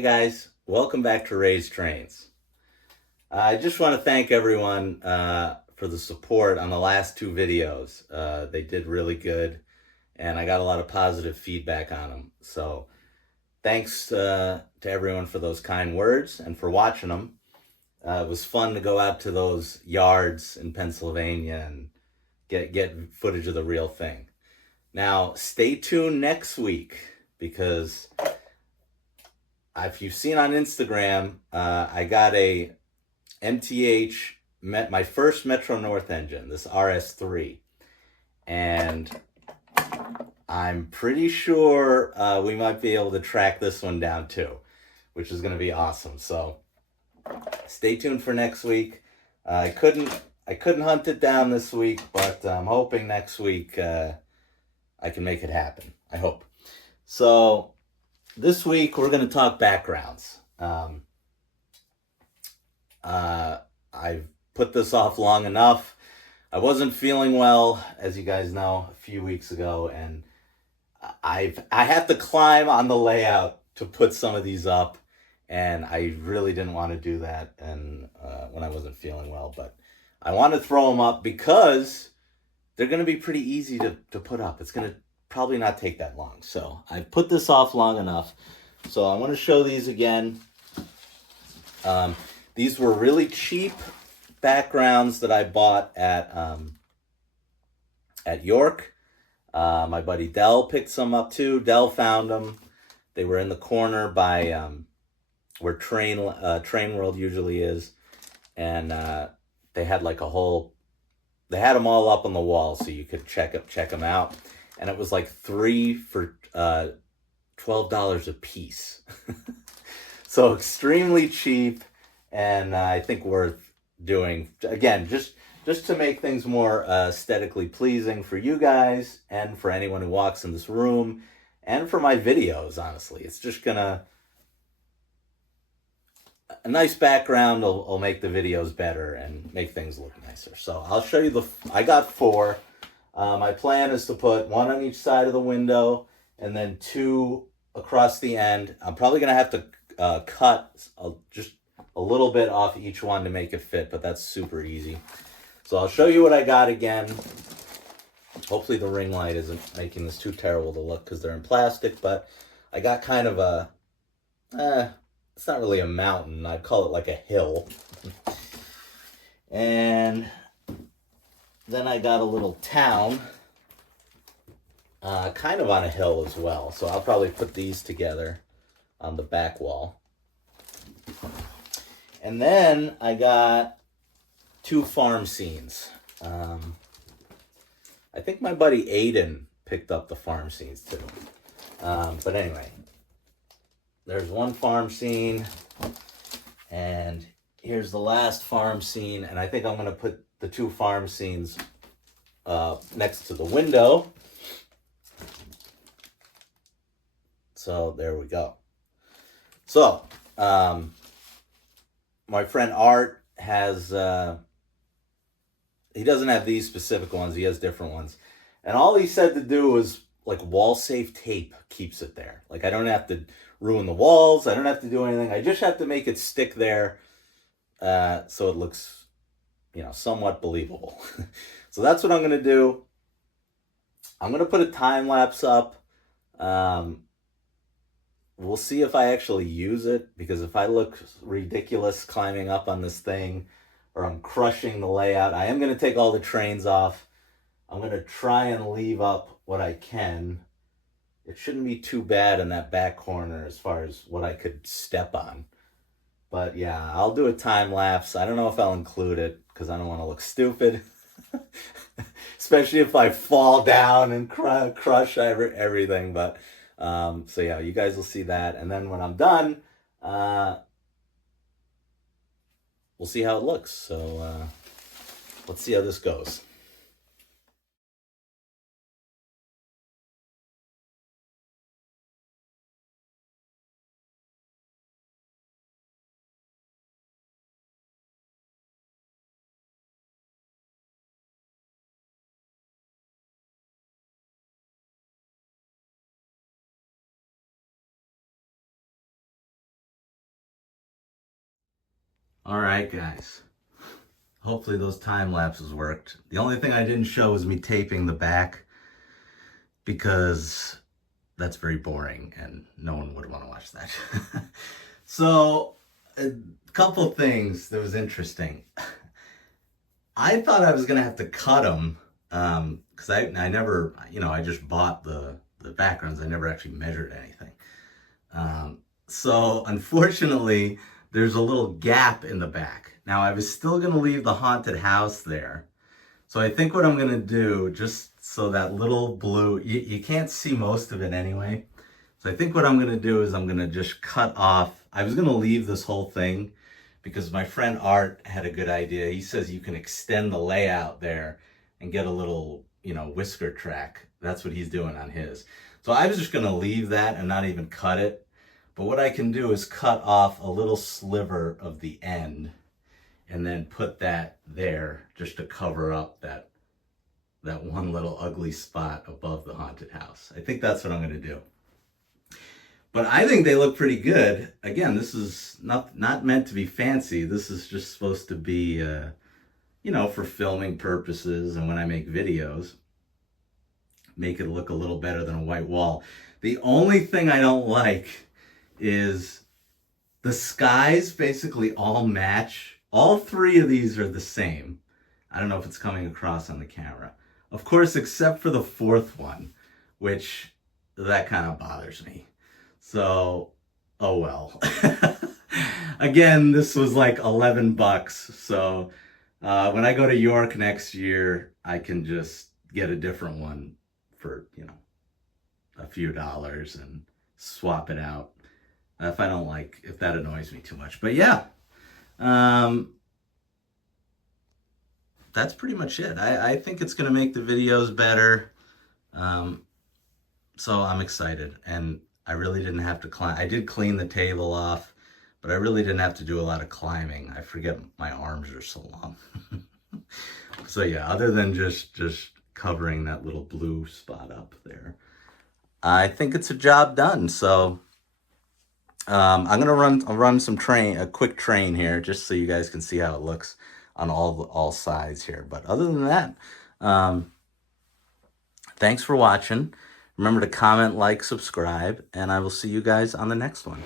Hey guys, welcome back to Raised Trains. I just want to thank everyone for the support on the last two videos. They did really good, and I got a lot of positive feedback on them. So thanks to everyone for those kind words and for watching them. It was fun to go out to those yards in Pennsylvania and get footage of the real thing. Now, stay tuned next week because if you've seen on Instagram, I got a MTH, my first Metro North engine, this RS3. And I'm pretty sure we might be able to track this one down too, which is going to be awesome. So stay tuned for next week. I couldn't hunt it down this week, but I'm hoping next week I can make it happen. I hope. So this week we're going to talk backgrounds. I've put this off long enough. I wasn't feeling well, as you guys know, a few weeks ago, and I have to climb on the layout to put some of these up, and I really didn't want to do that and when I wasn't feeling well, but I want to throw them up because they're going to be pretty easy to put up. It's going to probably not take that long. So I've put this off long enough. So I want to show these again. These were really cheap backgrounds that I bought at York. My buddy Dell picked some up too. Dell found them. They were in the corner by where Train World usually is, and they had like a whole. They had them all up on the wall so you could check them out, and it was like 3 for $12 a piece. So extremely cheap, and I think worth doing. Again, just to make things more aesthetically pleasing for you guys and for anyone who walks in this room and for my videos, honestly. It's just gonna... A nice background will make the videos better and make things look nicer. So I'll show you I got 4. My plan is to put 1 on each side of the window and then 2 across the end. I'm probably gonna have to cut just a little bit off each one to make it fit, but that's super easy. So I'll show you what I got again. Hopefully the ring light isn't making this too terrible to look because they're in plastic, but I got kind of a, it's not really a mountain. I'd call it like a hill. And then I got a little town, kind of on a hill as well. So I'll probably put these together on the back wall. And then I got 2 farm scenes. I think my buddy Aiden picked up the farm scenes too. But anyway, there's 1 farm scene, and here's the last farm scene, and I think I'm going to put the 2 farm scenes next to the window. So there we go. So, my friend Art has, he doesn't have these specific ones, he has different ones. And all he said to do was, like, wall-safe tape keeps it there. Like, I don't have to ruin the walls, I don't have to do anything, I just have to make it stick there so it looks, somewhat believable. So that's what I'm going to do. I'm going to put a time-lapse up. We'll see if I actually use it, because if I look ridiculous climbing up on this thing, or I'm crushing the layout, I am going to take all the trains off. I'm going to try and leave up what I can. It shouldn't be too bad in that back corner as far as what I could step on. But yeah, I'll do a time lapse. I don't know if I'll include it because I don't want to look stupid. Especially if I fall down and crush everything. But so yeah, you guys will see that. And then when I'm done, we'll see how it looks. So let's see how this goes. All right, guys. Hopefully those time lapses worked. The only thing I didn't show was me taping the back because that's very boring and no one would want to watch that. So, a couple things that was interesting. I thought I was going to have to cut them because I never, I just bought the backgrounds. I never actually measured anything. So unfortunately, there's a little gap in the back. Now, I was still going to leave the haunted house there. So I think what I'm going to do, just so that little blue, you can't see most of it anyway. So I think what I'm going to do is I'm going to just cut off. I was going to leave this whole thing because my friend Art had a good idea. He says you can extend the layout there and get a little, whisker track. That's what he's doing on his. So I was just going to leave that and not even cut it. But what I can do is cut off a little sliver of the end and then put that there just to cover up that one little ugly spot above the haunted house. I think that's what I'm going to do. But I think they look pretty good. Again, this is not meant to be fancy. This is just supposed to be, for filming purposes and when I make videos, make it look a little better than a white wall. The only thing I don't like is the skies basically all match. All three of these are the same. I don't know if it's coming across on the camera. Of course, except for the fourth one, which that kind of bothers me. So, oh well. Again, this was like $11. So when I go to York next year, I can just get a different one for, a few dollars and swap it out. If that annoys me too much. But yeah, that's pretty much it. I think it's going to make the videos better. So I'm excited. And I really didn't have to climb. I did clean the table off, but I really didn't have to do a lot of climbing. I forget my arms are so long. So yeah, other than just covering that little blue spot up there, I think it's a job done. So I'm gonna run a quick train here, just so you guys can see how it looks on all sides here. But other than that, thanks for watching. Remember to comment, like, subscribe, and I will see you guys on the next one.